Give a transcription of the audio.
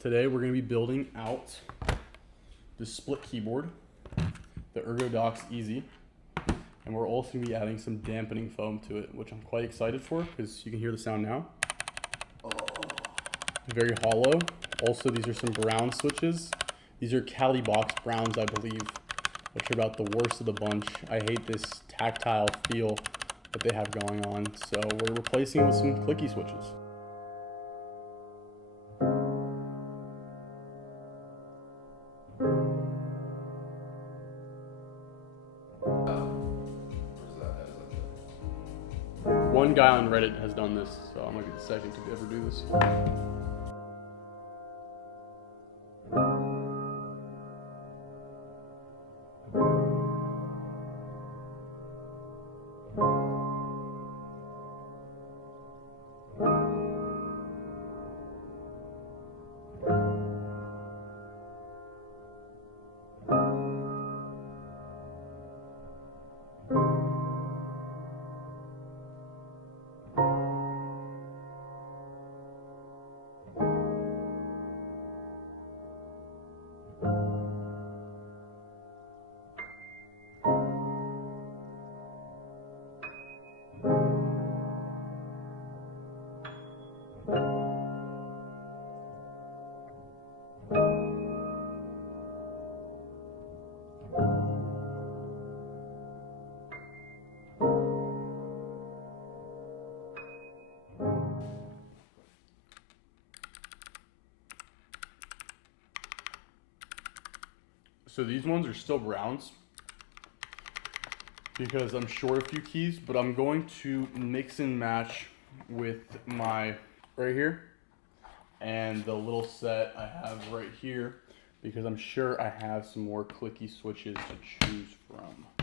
Today we're going to be building out the split keyboard, the ErgoDox Easy, and we're also going to be adding some dampening foam to it, which I'm quite excited for because you can hear the sound now. Very hollow. Also, these are some brown switches. These are Calibox Browns, I believe, which are about the worst of the bunch. I hate this tactile feel that they have going on, so we're replacing it with some clicky switches. One guy on Reddit has done this, so I'm gonna be the second to ever do this. So these ones are still browns because I'm short a few keys, but I'm going to mix and match with my right here and the little set I have right here because I'm sure I have some more clicky switches to choose from.